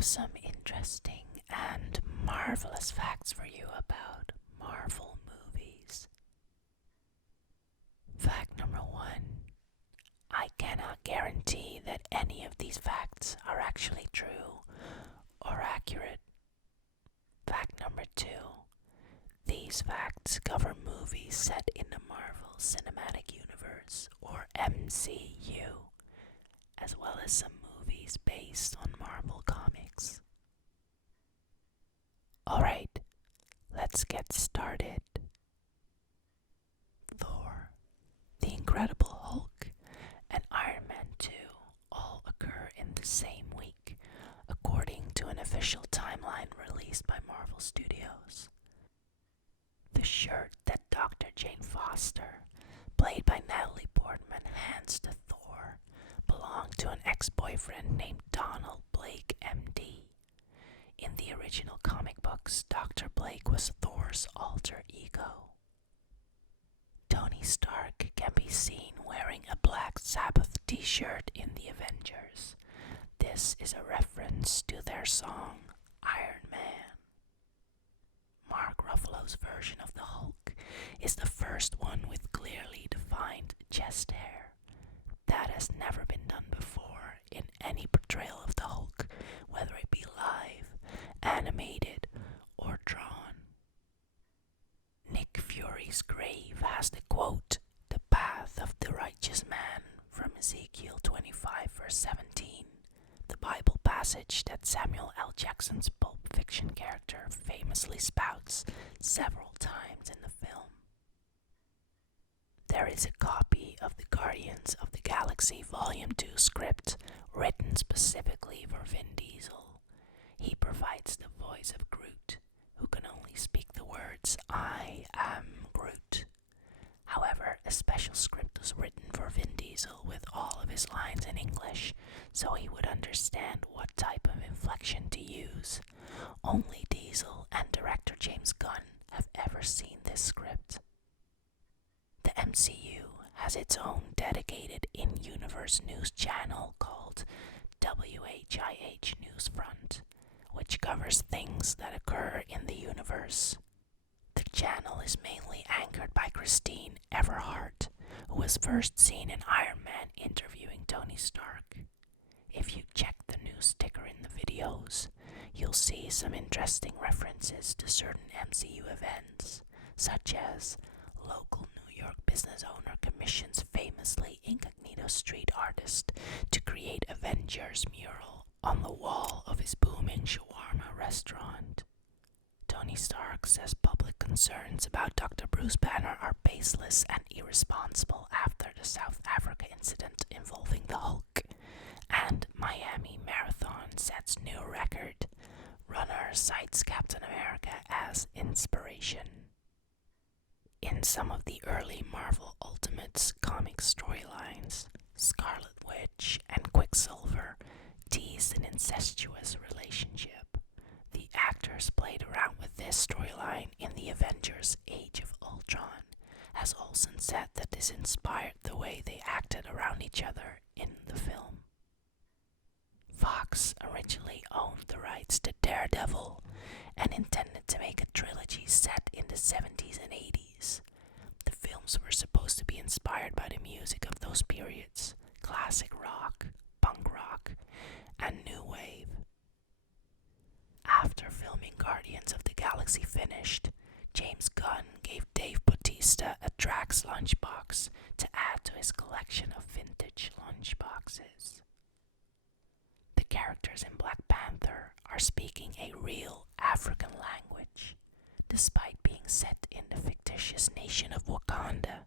have some interesting and marvelous facts for you about Marvel movies. Fact number 1. I cannot guarantee that any of these facts are actually true or accurate. Fact number 2. These facts cover movies set in the Marvel Cinematic Universe, or MCU, as well as some movies based on Marvel comics. Alright, let's get started. Thor, The Incredible Hulk, and Iron Man 2 all occur in the same week, according to an official timeline released by Marvel Studios. The shirt that Dr. Jane Foster, played by Natalie Portman, hands to Thor belonged to an ex-boyfriend named Donald Blake, MD. In the original comic books, Dr. Blake was Thor's alter ego. Tony Stark can be seen wearing a Black Sabbath t-shirt in the Avengers. This is a reference to their song, Iron Man. Mark Ruffalo's version of the Hulk is the first one with clearly defined chest hair. That has never been done before in any portrayal of the Hulk, whether it be live, animated, or drawn. Nick Fury's grave has the quote, "The path of the righteous man," from Ezekiel 25 verse 17, the Bible passage that Samuel L. Jackson's Pulp Fiction character famously spouts several times in the film. There is a copy of the Guardians of the Galaxy Volume 2 script written specifically for Vin Diesel. He provides the voice of Groot, who can only speak the words, "I am Groot." However, a special script was written for Vin Diesel with all of his lines in English, so he would understand what type of inflection to use. Only Diesel and director James Gunn have ever seen this script. The MCU has its own dedicated in-universe news channel called WHIH Newsfront, which covers things that occur in the universe. The channel is mainly anchored by Christine Everhart, who was first seen in Iron Man interviewing Tony Stark. If you check the news sticker in the videos, you'll see some interesting references to certain MCU events, such as local New York business owner commissions famously incognito street artist to create Avengers mural on the wall of his booming shawarma restaurant. Tony Stark says public concerns about Dr. Bruce Banner are baseless and irresponsible after the South Africa incident involving the Hulk, and Miami Marathon sets new record. Runner cites Captain America as inspiration. In some of the early Marvel Ultimates comic storylines, Scarlet Witch and Quicksilver teased an incestuous relationship. The actors played around with this storyline in the Avengers Age of Ultron, as Olsen said that this inspired the way they acted around each other in the film. Fox originally owned the rights to Daredevil and intended to make a trilogy set in the 70s and 80s. The films were supposed to be inspired by the music of those periods, classic rock, punk rock, and new wave. After filming Guardians of the Galaxy finished, James Gunn gave Dave Bautista a Drax lunchbox to add to his collection of vintage lunchboxes. The characters in Black Panther are speaking a real African language. Despite being set in the fictitious nation of Wakanda,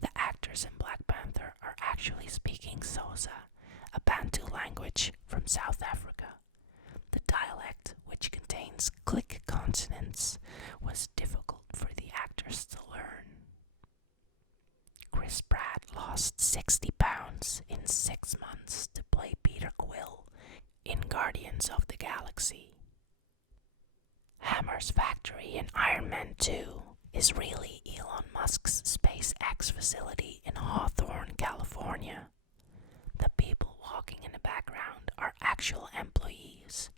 the actors in Black Panther are actually speaking Xhosa, a Bantu language from South Africa. The dialect, which contains click consonants, was difficult for the actors to learn. Chris Pratt lost 60 pounds in 6 months to play Peter Quill in Guardians of the Galaxy. Hammer's factory in Iron Man 2 is really Elon Musk's SpaceX facility in Hawthorne, California. The people walking in the background are actual employees.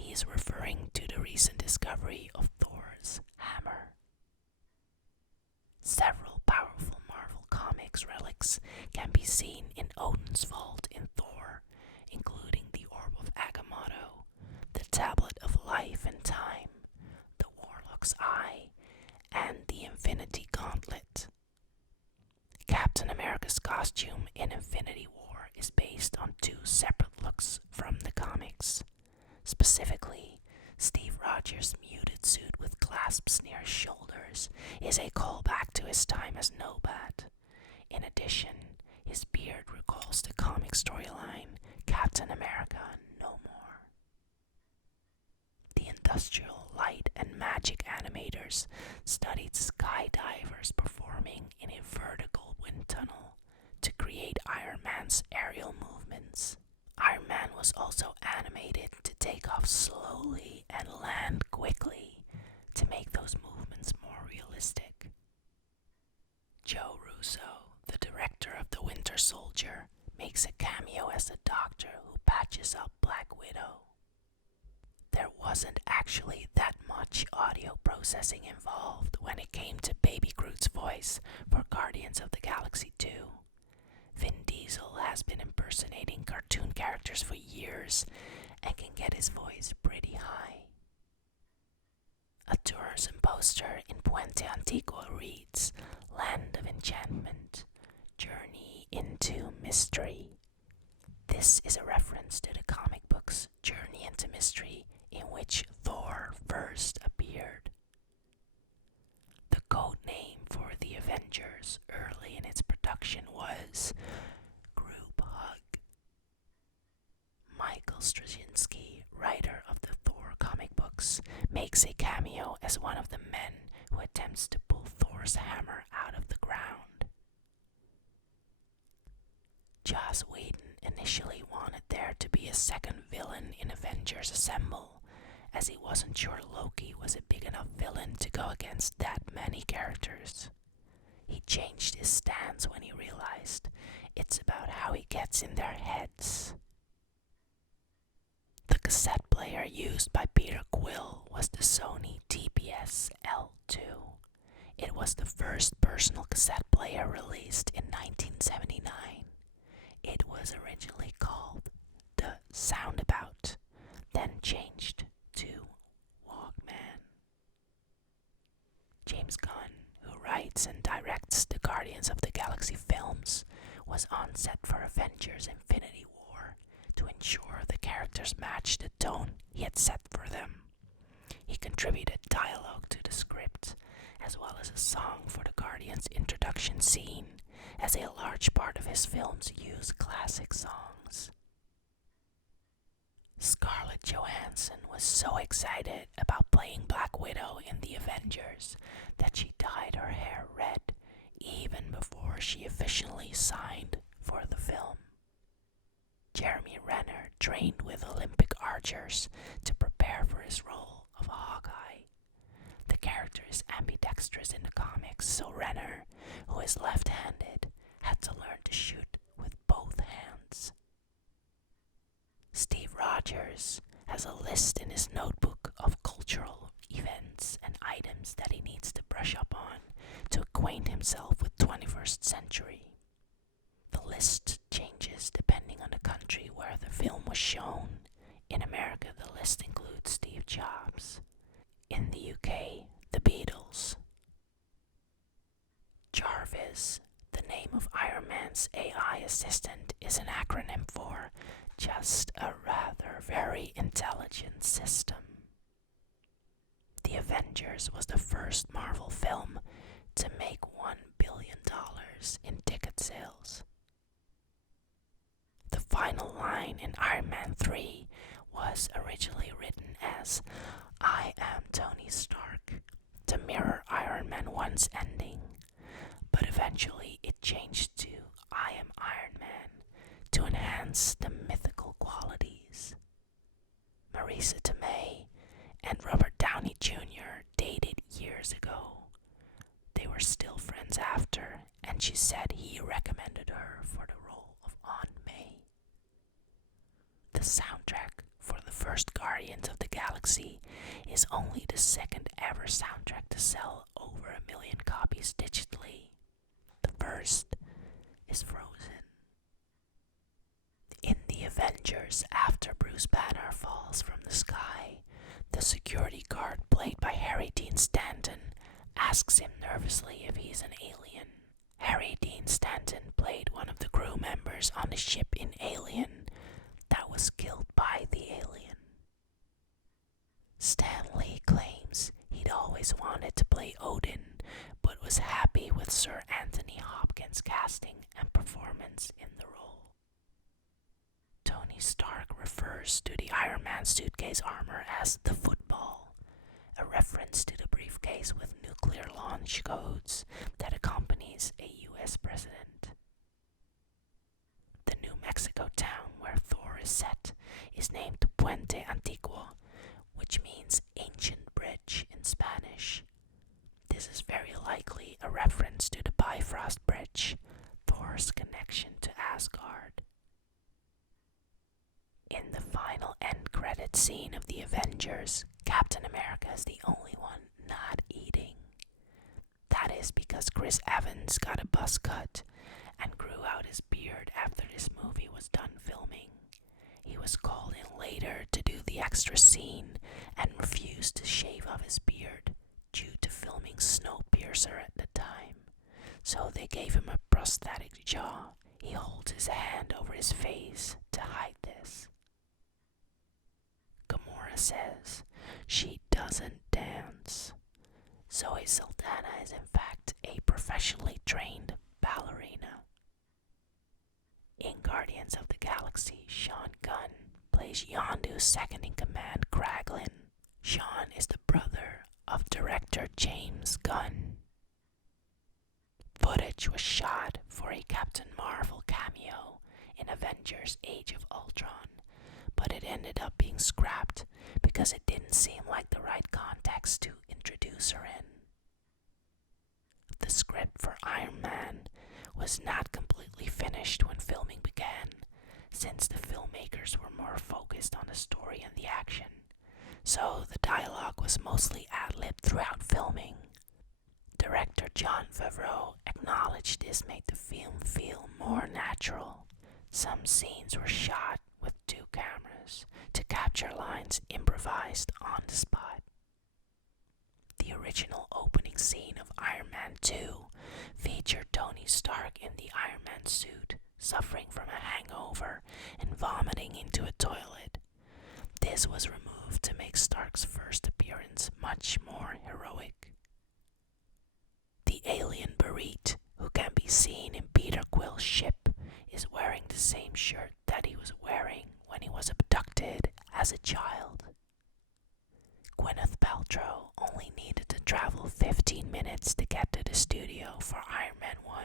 he is referring to the recent discovery of Thor's hammer. Several powerful Marvel Comics relics can be seen in Odin's vault in Thor, including the Orb of Agamotto, the Tablet of Life and Time, the Warlock's Eye, and the Infinity Gauntlet. Captain America's costume in Infinity War is based on two separate looks from the comics. Specifically, Steve Rogers' muted suit with clasps near his shoulders is a callback to his time as Nobat. In addition, his beard recalls the comic storyline Captain America No More. The industrial light and magic animators studied skydivers performing in a vertical wind tunnel to create Iron Man's aerial movements. Iron Man was also animated to take off slowly and land quickly to make those movements more realistic. Joe Russo, the director of The Winter Soldier, makes a cameo as the doctor who patches up Black Widow. There wasn't actually that much audio processing involved when it came to Baby Groot's voice for Guardians of the Galaxy 2. Vin Diesel has been impersonating cartoon characters for years and can get his voice pretty high. A tourism poster in Puente Antigua reads, "Land of Enchantment, Journey into Mystery." This is a reference to the comic book's Journey into Mystery, in which Thor first appeared. The code name for the Avengers early in its production was Group Hug. Michael Straczynski, writer of the Thor comic books, makes a cameo as one of the men who attempts to pull Thor's hammer out of the ground. Joss Whedon initially wanted there to be a second villain in Avengers Assemble, as he wasn't sure Loki was a big enough villain to go against that many characters. He changed his stance when he realized it's about how he gets in their heads. The cassette player used by Peter Quill was the Sony TPS L2. It was the first personal cassette player released in 1979. It was originally called the Soundabout, then changed to Walkman. James Gunn, who writes and directs the Guardians of the Galaxy films, was on set for Avengers Infinity War to ensure the characters matched the tone he had set for them. He contributed dialogue to the script, as well as a song for the Guardians' introduction scene, as a large part of his films use classic songs. Scarlett Johansson was so excited about playing Black Widow in the Avengers that she dyed her hair red even before she officially signed for the film. Jeremy Renner trained with Olympic archers to prepare for his role of Hawkeye. The character is ambidextrous in the comics, so Renner, who is left-handed, had to learn to shoot with both hands. Steve Rogers has a list in his notebook of cultural events and items that he needs to brush up on to acquaint himself with 21st century. The list changes depending on the country where the film was shown. In America, the list includes Steve Jobs. In the UK, the Beatles. Jarvis, the name of Iron Man's AI assistant, is an acronym for Just a Rather Very Intelligent System. The Avengers was the first Marvel film to make $1 billion in ticket sales. The final line in Iron Man 3 was originally written as "I am Tony Stark" to mirror Iron Man 1's ending, but eventually it changed to "I am Iron Man" to enhance the mythical qualities. Marisa Tomei and Robert Downey Jr. dated years ago. They were still friends after, and she said he recommended her for the role of Aunt May. The soundtrack for the first Guardians of the Galaxy is only the second ever soundtrack to sell over 1 million copies digitally. The first is Frozen. In The Avengers, after Bruce Banner falls from the sky, the security guard played by Harry Dean Stanton asks him nervously if he's an alien. Harry Dean Stanton played one of the crew members on the ship in Alien that was killed by the alien. Stan Lee claims he'd always wanted to play Odin, but was happy with Sir Anthony Hopkins' casting and performance in the role. Tony Stark refers to the Iron Man suitcase armor as the football, a reference to the briefcase with nuclear launch codes that accompanies a US president. The New Mexico town where Thor is set is named Puente Antiguo, which means ancient bridge in Spanish. This is very likely a reference to the Bifrost Bridge, Thor's connection to Asgard. In the final end credit scene of The Avengers, Captain America is the only one not eating. That is because Chris Evans got a buzz cut and grew out his beard after this movie was done filming. He was called in later to do the extra scene and refused to shave off his beard due to filming Snowpiercer at the time. So they gave him a prosthetic jaw. He holds his hand over his face to hide this. Gamora says she doesn't dance. Zoe Saldana is in fact a professionally trained ballerina. In Guardians of the Galaxy, Sean Gunn plays Yondu's second-in-command, Kraglin. Sean is the brother of director James Gunn. Footage was shot for a Captain Marvel cameo in Avengers Age of Ultron, but it ended up being scrapped because it didn't seem like the right context to introduce her in. The script for Iron Man was not completely finished when filming began, since the filmmakers were more focused on the story and the action, so the dialogue was mostly ad-libbed throughout filming. Director Jon Favreau acknowledged this made the film feel more natural. Some scenes were shot with 2 cameras to capture lines improvised on the spot. The original opening scene of Iron Man 2 featured Tony Stark in the Iron Man suit, suffering from a hangover and vomiting into a toilet. This was removed to make Stark's first appearance much more heroic. The alien Bereet, who can be seen in Peter Quill's ship, is wearing the same shirt that he was wearing when he was abducted as a child. Gwyneth Paltrow only needed to travel 15 minutes to get to the studio for Iron Man 1.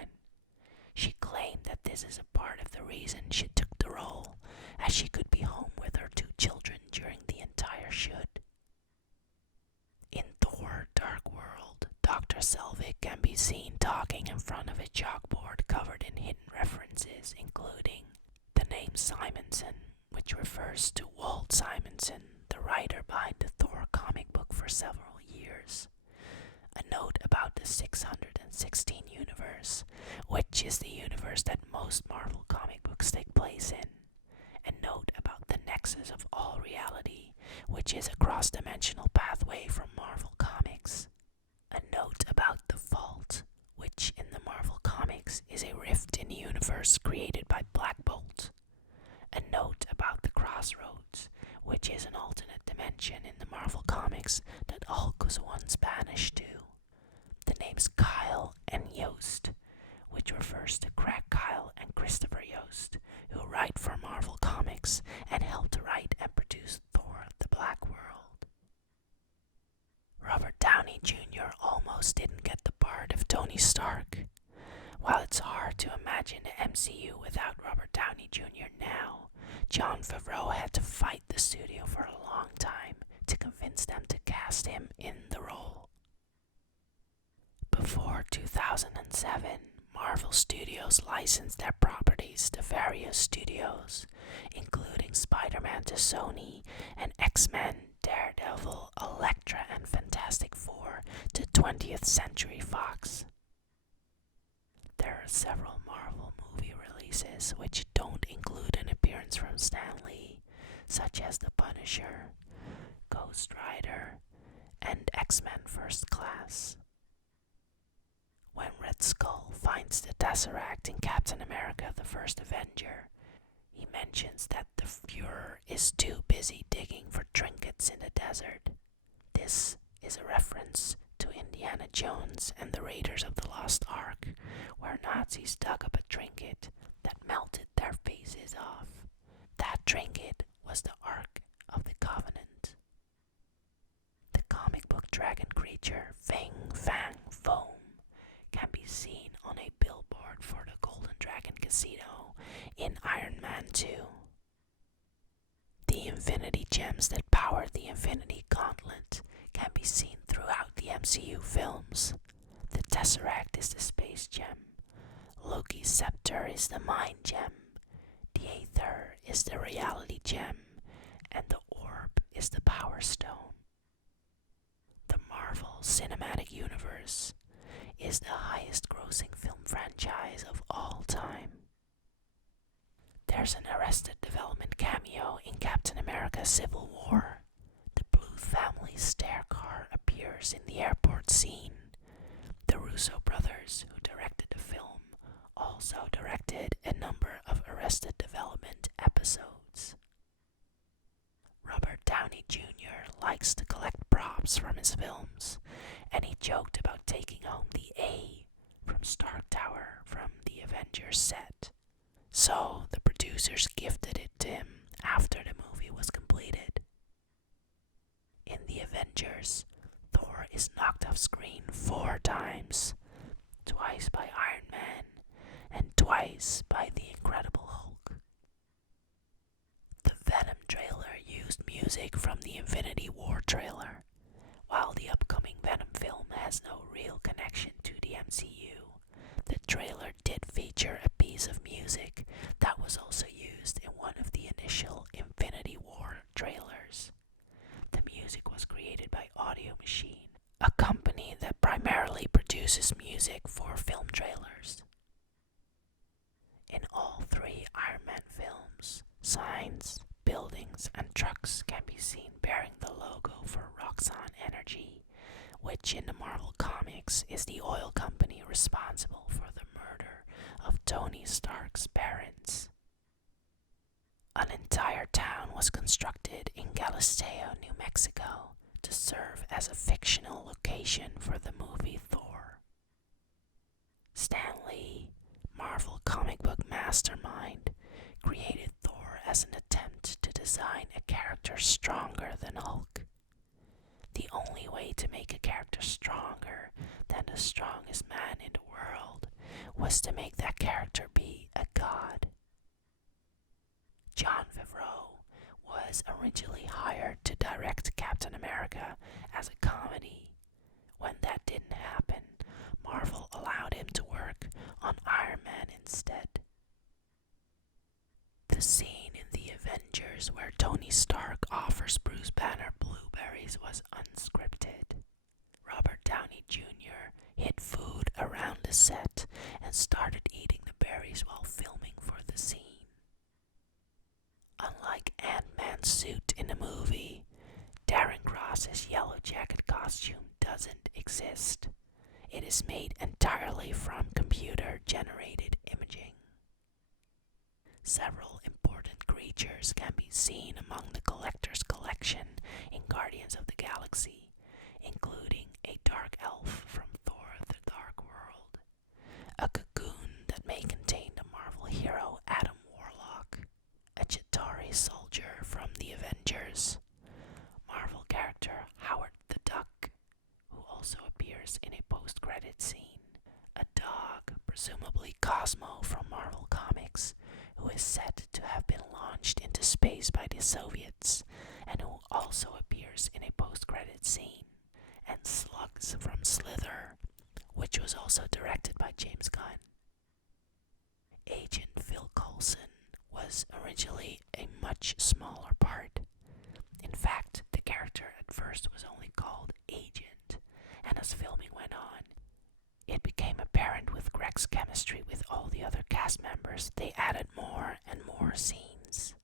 She claimed that this is a part of the reason she took the role, as she could be home with her 2 children during the entire shoot. In Thor: Dark World, Dr. Selvig can be seen talking in front of a chalkboard covered in hidden references, including the name Simonson, which refers to Walt Simonson, the writer behind the Thor comic book for several years. A note about the 616 universe, which is the universe that most Marvel comic books take place in. A note about the nexus of all reality, which is a cross-dimensional pathway from Marvel Comics. A note about the Vault, which in the Marvel Comics is a rift in the universe created by Black Bolt. A note about the Crossroads, which is an alternate dimension in the Marvel Comics that Hulk was once banished to. The names Kyle and Yost, which refers to Craig Kyle and Christopher Yost, who write for Marvel Comics and helped write and produce Thor: The Black World. Robert Downey Jr. almost didn't get the part of Tony Stark. While it's hard to imagine the MCU without Robert Downey Jr. now, Jon Favreau had to fight the studio for a long time to convince them to cast him in the role. Before 2007, Marvel Studios licensed their properties to various studios, including Spider-Man to Sony and X-Men, Daredevil, X-Men First Class. When Red Skull finds the Tesseract in Captain America the First Avenger, he mentions that the Fuhrer is too busy digging for trinkets in the desert. This is a reference to Indiana Jones and the Raiders of the Lost Ark, where Nazis dug up a trinket that melted their faces off. That trinket was the Ark of the Covenant. The comic book dragon creature Fing Fang Foam can be seen on a billboard for the Golden Dragon Casino in Iron Man 2. The Infinity Gems that power the Infinity Gauntlet can be seen throughout the MCU films. The Tesseract is the space gem, Loki's scepter is the mind gem, the Aether is the reality gem, and the orb is the power stone. The Marvel Cinematic Universe is the highest grossing film franchise of all time. There's an Arrested Development cameo in Captain America Civil War. The Bluth family's stair car appears in the airport scene. The Russo brothers, who directed the film, also directed a number of Arrested Development episodes. Robert Downey Jr. likes to collect props from his films, and he joked about taking home the A from Stark Tower from the Avengers set. So the producers gifted it to him after the movie was completed. In the Avengers, Thor is knocked off screen 4 times, twice by Iron Man and twice by the Incredible Hulk. The Venom trailer used music from the Infinity War trailer. While the upcoming Venom film has no real connection to the MCU, the trailer did feature a piece of music that was also used in one of the initial Infinity War trailers. The music was created by Audio Machine, a company that primarily produces music for film trailers. In all 3 Iron Man films, signs, buildings, and trucks can be seen bearing the logo for Roxxon Energy, which in the Marvel Comics is the oil company responsible for the murder of Tony Stark's parents. An entire town was constructed in Galisteo, New Mexico, to serve as a fictional location for the movie Thor. Stan Lee, Marvel comic book mastermind, created Thor as an attempt to design a character stronger than Hulk. The only way to make a character stronger than the strongest man in the world was to make that character be a god. Jon Favreau was originally hired to direct Captain America as a comedy. When that didn't happen, Marvel allowed him to work on Iron Man instead. The scene in the Avengers where Tony Stark offers Bruce Banner blueberries was unscripted. Robert Downey Jr. hid food around the set and started eating the berries while filming for the scene. Unlike Ant-Man's suit in the movie, Darren Cross's Yellow Jacket costume doesn't exist. It is made entirely from computer-generated imaging. Several important creatures can be seen among the collector's collection in Guardians of the Galaxy, including a dark elf from Thor: The Dark World, a cocoon that may contain the Marvel hero Adam Warlock, a Chitauri soldier from the Avengers, Marvel character Howard the Duck, who also appears in a post-credit scene, a dog, presumably Cosmo from Marvel Comics, who is said to have been launched into space by the Soviets, and who also appears in a post-credit scene, and Slugs from Slither, which was also directed by James Gunn. Agent Phil Coulson was originally a much smaller part. In fact, the character at first was only called Agent, and as filming went on, it became apparent with Greg's chemistry with all the other cast members, they added more and more scenes.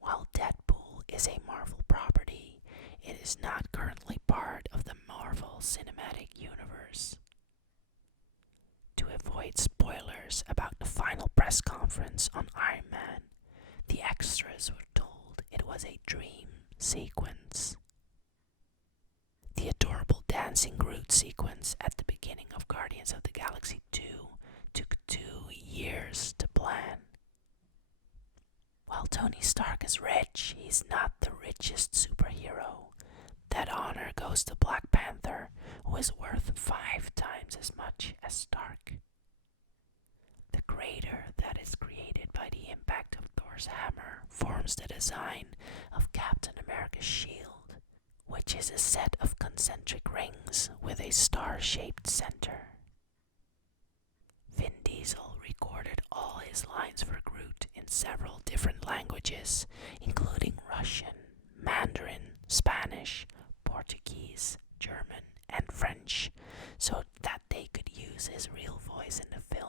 While Deadpool is a Marvel property, it is not currently part great spoilers about the final press conference on Iron Man. The extras were told it was a dream sequence. The adorable dancing Groot sequence at the beginning of Guardians of the Galaxy 2 took 2 years to plan. While Tony Stark is rich, he's not the richest superhero. That honor goes to Black Panther, who is worth 5 times as much as Stark. The crater that is created by the impact of Thor's hammer forms the design of Captain America's shield, which is a set of concentric rings with a star-shaped center. Vin Diesel recorded all his lines for Groot in several different languages, including Russian, Mandarin, Spanish, Portuguese, German, and French, so that they could use his real voice in the film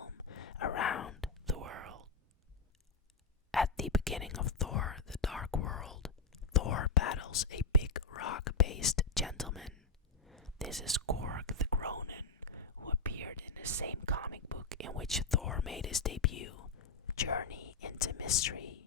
around the world. At the beginning of Thor: The Dark World, Thor battles a big rock-based gentleman. This is Korg the Gronin, who appeared in the same comic book in which Thor made his debut, Journey into Mystery.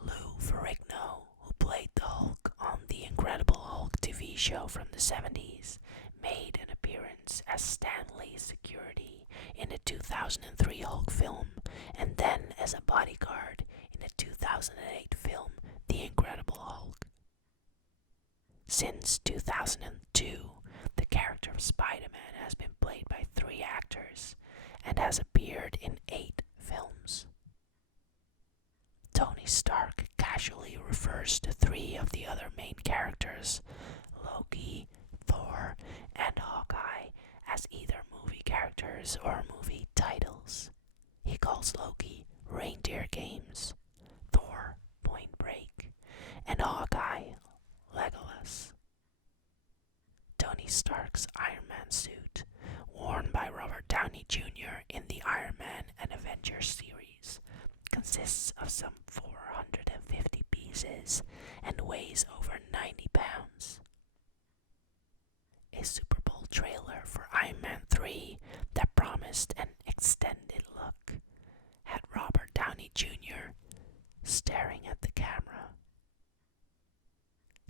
Lou Ferrigno, who played the Hulk on the Incredible Hulk TV show from the 70s, made an appearance as Stan Lee's security in the 2003 Hulk film, and then as a bodyguard in the 2008 film The Incredible Hulk. Since 2002, the character of Spider-Man has been played by 3 actors and has appeared in 8 films. Tony Stark casually refers to 3 of the other main characters, Loki, Thor, and Hawkeye, as either movie characters or movie titles. He calls Loki Reindeer Games, Thor Point Break, and Hawkeye Legolas. Tony Stark's Iron Man suit, worn by Robert Downey Jr. in the Iron Man and Avengers series, consists of some 450 pieces and weighs over 90 pounds. A Super Bowl trailer for Iron Man 3 that promised an extended look had Robert Downey Jr. staring at the camera.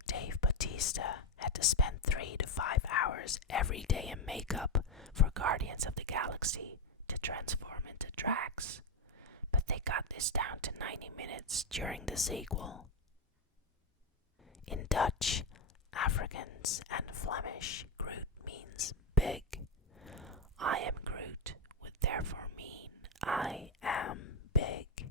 Dave Bautista had to spend 3 to 5 hours every day in makeup for Guardians of the Galaxy to transform into Drax, but they got this down to 90 minutes during the sequel. In Dutch, Afrikaans, and Flemish, Groot means big. I am Groot would therefore mean I am big.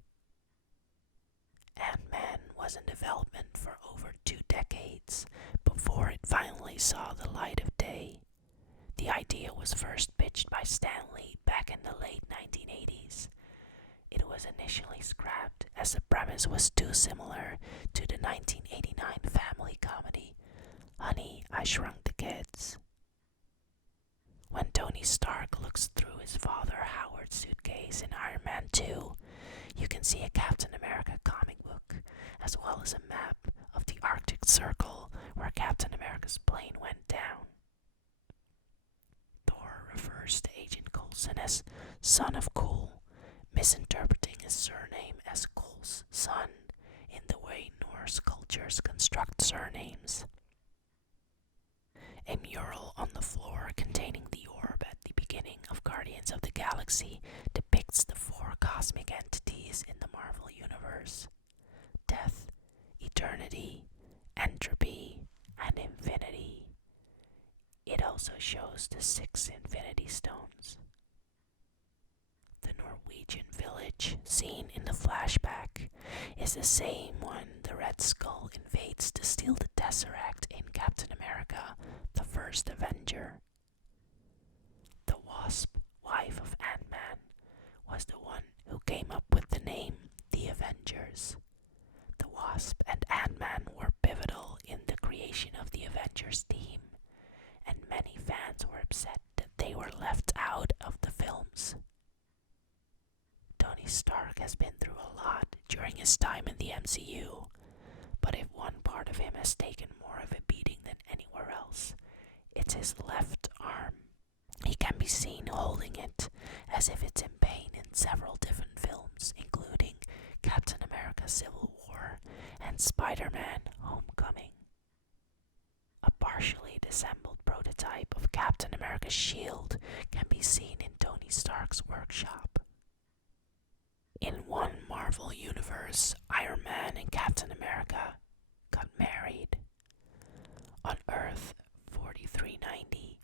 Ant-Man was in development for over 2 decades before it finally saw the light of day. The idea was first pitched by Stan Lee back in the late 1980s. It was initially scrapped as the premise was too similar to the 1989 family comedy Honey, I Shrunk the Kids. When Tony Stark looks through his father Howard's suitcase in Iron Man 2, you can see a Captain America comic book, as well as a map of the Arctic Circle where Captain America's plane went down. Thor refers to Agent Coulson as Son of Cool, misinterpreting his surname as Coul's son in the way Norse cultures construct surnames. A mural on the floor containing the orb at the beginning of Guardians of the Galaxy depicts the 4 cosmic entities in the Marvel Universe: death, eternity, entropy, and infinity. It also shows the 6 Infinity Stones. The Norwegian village seen in the flashback is the same one the Red Skull invades to steal the Tesseract in Captain America, the First Avenger. The Wasp, wife of Ant-Man, was the one who came up with the name The Avengers. The Wasp and Ant-Man were pivotal in the creation of the Avengers team, and many fans were upset that they were left out of the films. Tony Stark has been through a lot during his time in the MCU, but if one part of him has taken more of a beating than anywhere else, it's his left arm. he can be seen holding it as if it's in pain in several different films, including Captain America Civil War and Spider-Man Homecoming. A partially disassembled prototype of Captain America's shield can be seen in Tony Stark's workshop. In one Marvel universe, Iron Man and Captain America got married. On Earth 4390,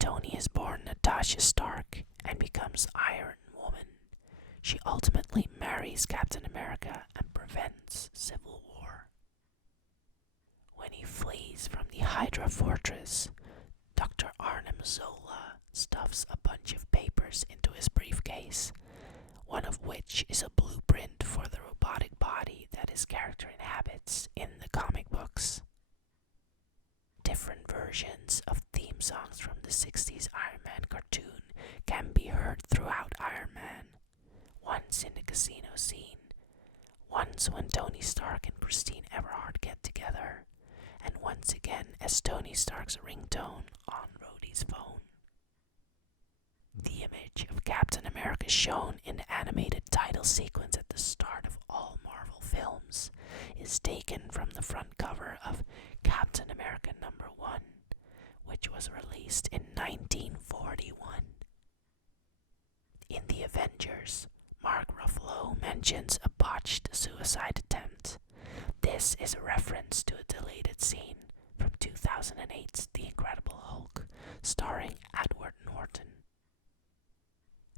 Tony is born Natasha Stark and becomes Iron Woman. She ultimately marries Captain America and prevents civil war. When he flees from the Hydra fortress, Dr. Arnim Zola stuffs a bunch of papers into his briefcase, one of which is a blueprint for the robotic body that his character inhabits in the comic books. Different versions of theme songs from the 60s Iron Man cartoon can be heard throughout Iron Man. Once in the casino scene, once when Tony Stark and Christine Everhart get together, and once again as Tony Stark's ringtone on Rhodey's phone. The image of Captain America shown in the animated title sequence at the start of all Marvel films is taken from the front cover of Captain America #1, which was released in 1941. In The Avengers, Mark Ruffalo mentions a botched suicide attempt. This is a reference to a deleted scene from 2008's The Incredible Hulk, starring Edward Norton.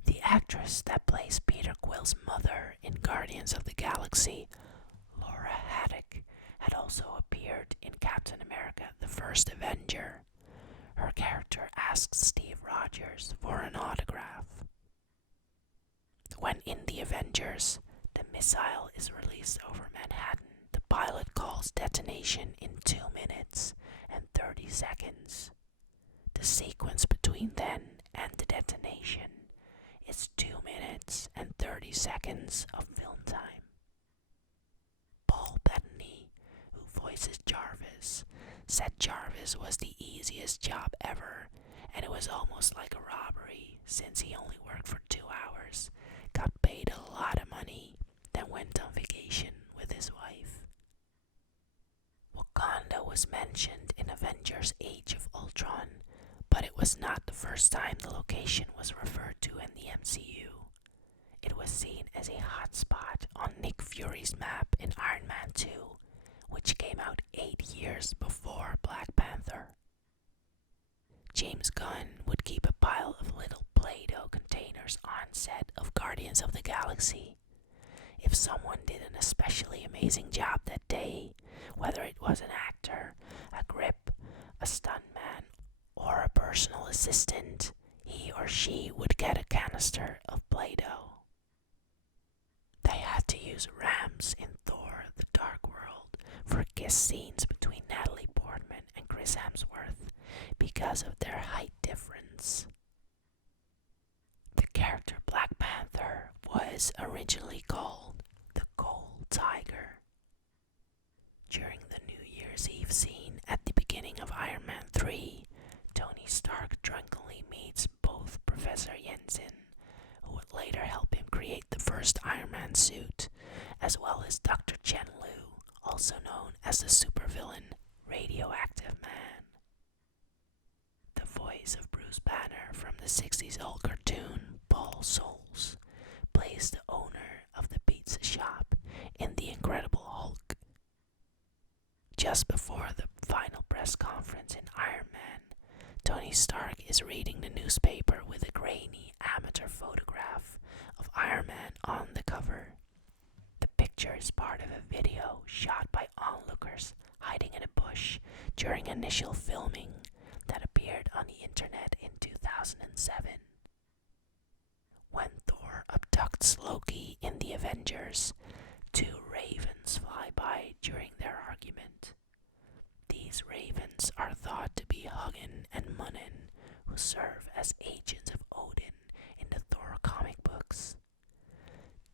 The actress that plays Peter Quill's mother in Guardians of the Galaxy, Laura Haddock, had also appeared in Captain America: The First Avenger. Her character asks Steve Rogers for an autograph. When in The Avengers, the missile is released over Manhattan, the pilot calls detonation in 2 minutes and 30 seconds. The sequence between then and the detonation is 2 minutes and 30 seconds of film time. Paul Bettany, who voices Jarvis, said Jarvis was the easiest job ever, and it was almost like a robbery since he only worked for 2 hours, got paid a lot of money, then went on vacation with his wife. Wakanda was mentioned in Avengers Age of Ultron, but it was not the first time the location was referred to in the MCU. It was seen as a hotspot on Nick Fury's map in Iron Man 2, which came out 8 years before Black Panther. James Gunn would keep a pile of little Play-Doh containers on set of Guardians of the Galaxy. If someone did an especially amazing job that day, whether it was an actor, a grip, a stuntman, or a personal assistant, he or she would get a canister of Play-Doh. They had to use ramps in Thor: The Dark World for kiss scenes between Natalie Portman and Chris Hemsworth because of their height difference. The character Black Panther was originally called the Gold Tiger. During the New Year's Eve scene at the beginning of Iron Man 3, Tony Stark drunkenly meets both Professor Jensen, who would later help him create the first Iron Man suit, as well as Dr. Chen Lu, also known as the supervillain Radioactive Man. The voice of Bruce Banner from the 60s Hulk cartoon, Paul Soules, plays the owner of the pizza shop in The Incredible Hulk. Just before the final press conference in Iron Man, Tony Stark is reading the newspaper with a grainy amateur photograph of Iron Man on the cover. The picture is part of a video shot by onlookers hiding in a bush during initial filming that appeared on the internet in 2007. When Thor abducts Loki in The Avengers, 2 ravens fly by during their argument. These ravens are thought to be Hugin and Munnin, who serve as agents of Odin in the Thor comic books.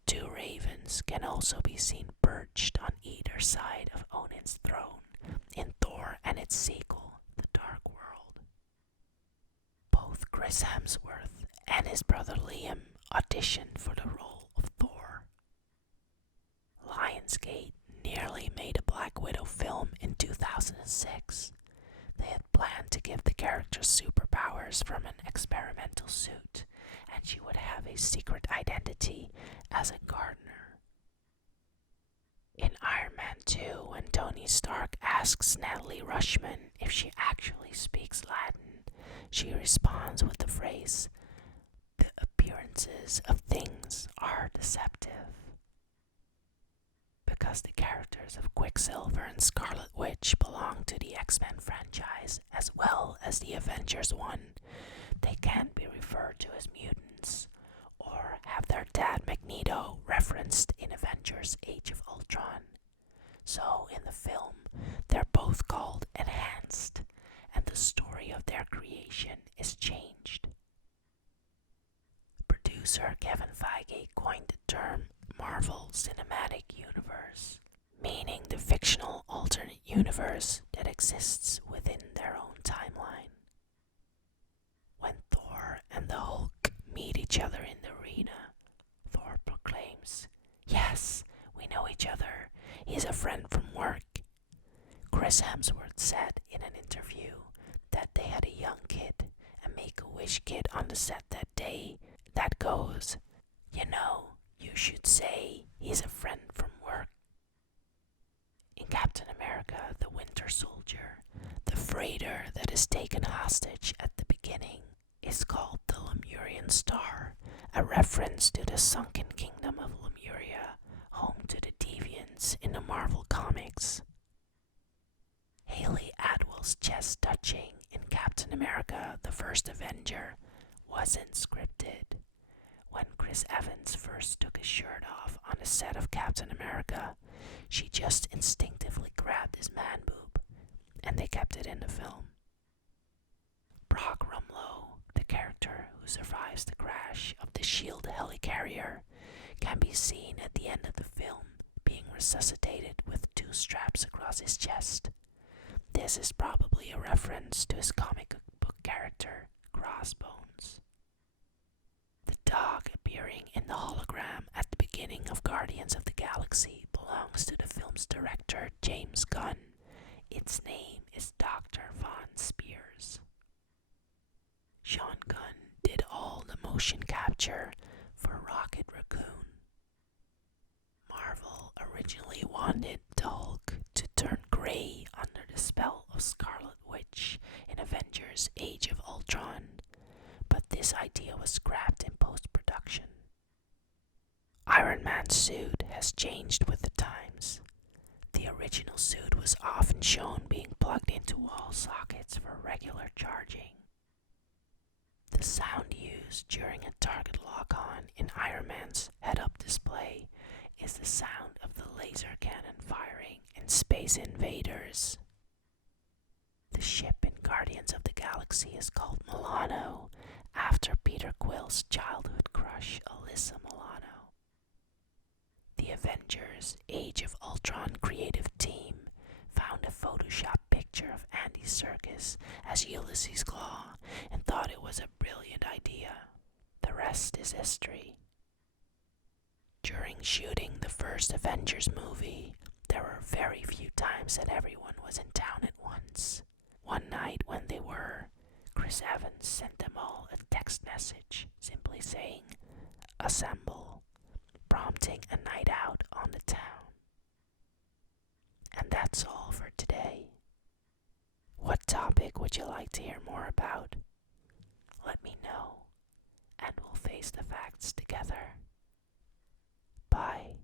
2 ravens can also be seen perched on either side of Odin's throne in Thor and its sequel, The Dark World. Both Chris Chris Hemsworth and his brother Liam auditioned for the role of Thor. Lionsgate nearly made a Black Widow film in 2006. They had planned to give the character superpowers from an experimental suit, and she would have a secret identity as a gardener. In Iron Man 2, when Tony Stark asks Natalie Rushman if she actually speaks Latin, she responds with the phrase, "The appearances of things are deceptive." Because the characters of Quicksilver and Scarlet Witch belong to the X-Men franchise as well as the Avengers one, they can't be referred to as mutants or have their dad Magneto referenced in Avengers Age of Ultron. So in the film, they're both called Enhanced, and the story of their creation is changed. Producer Kevin Feige coined the term Marvel Cinematic Universe, meaning the fictional alternate universe that exists within their own timeline. When Thor and the Hulk meet each other in the arena, Thor proclaims, "Yes, we know each other. He's a friend from work." Chris Hemsworth said in an interview that they had a young kid, a Make-A-Wish kid on the set that day that goes, "You know, you should say he's a friend from work." In Captain America, the Winter Soldier, the freighter that is taken hostage at the beginning is called the Lemurian Star, a reference to the sunken kingdom of Lemuria, home to the Deviants in the Marvel Comics. Haley Atwell's chest touching in Captain America, the First Avenger, wasn't scripted. When Chris Evans first took his shirt off on the set of Captain America, she just instinctively grabbed his man boob, and they kept it in the film. Brock Rumlow, the character who survives the crash of the SHIELD helicarrier, can be seen at the end of the film being resuscitated with 2 straps across his chest. This is probably a reference to his comic book character, Crossbones. The dog appearing in the hologram at the beginning of Guardians of the Galaxy belongs to the film's director, James Gunn. Its name is Dr. Von Spears. Sean Gunn did all the motion capture for Rocket Raccoon. Marvel originally wanted the Hulk to turn gray under the spell of Scarlet Witch in Avengers Age of Ultron, but this idea was scrapped in post-production. Iron Man's suit has changed with the times. The original suit was often shown being plugged into wall sockets for regular charging. The sound used during a target lock-on in Iron Man's head-up display is the sound of the laser cannon firing in Space Invaders. The ship in Guardians of the Galaxy is called Milano, after Peter Quill's childhood crush, Alyssa Milano. The Avengers Age of Ultron creative team found a Photoshop picture of Andy Serkis as Ulysses Klaue and thought it was a brilliant idea. The rest is history. During shooting the first Avengers movie, there were very few times that everyone was in town at once. One night when they were, Chris Evans sent them all a text message simply saying, "Assemble," prompting a night out on the town. And that's all for today. What topic would you like to hear more about? Let me know, and we'll face the facts together. Bye.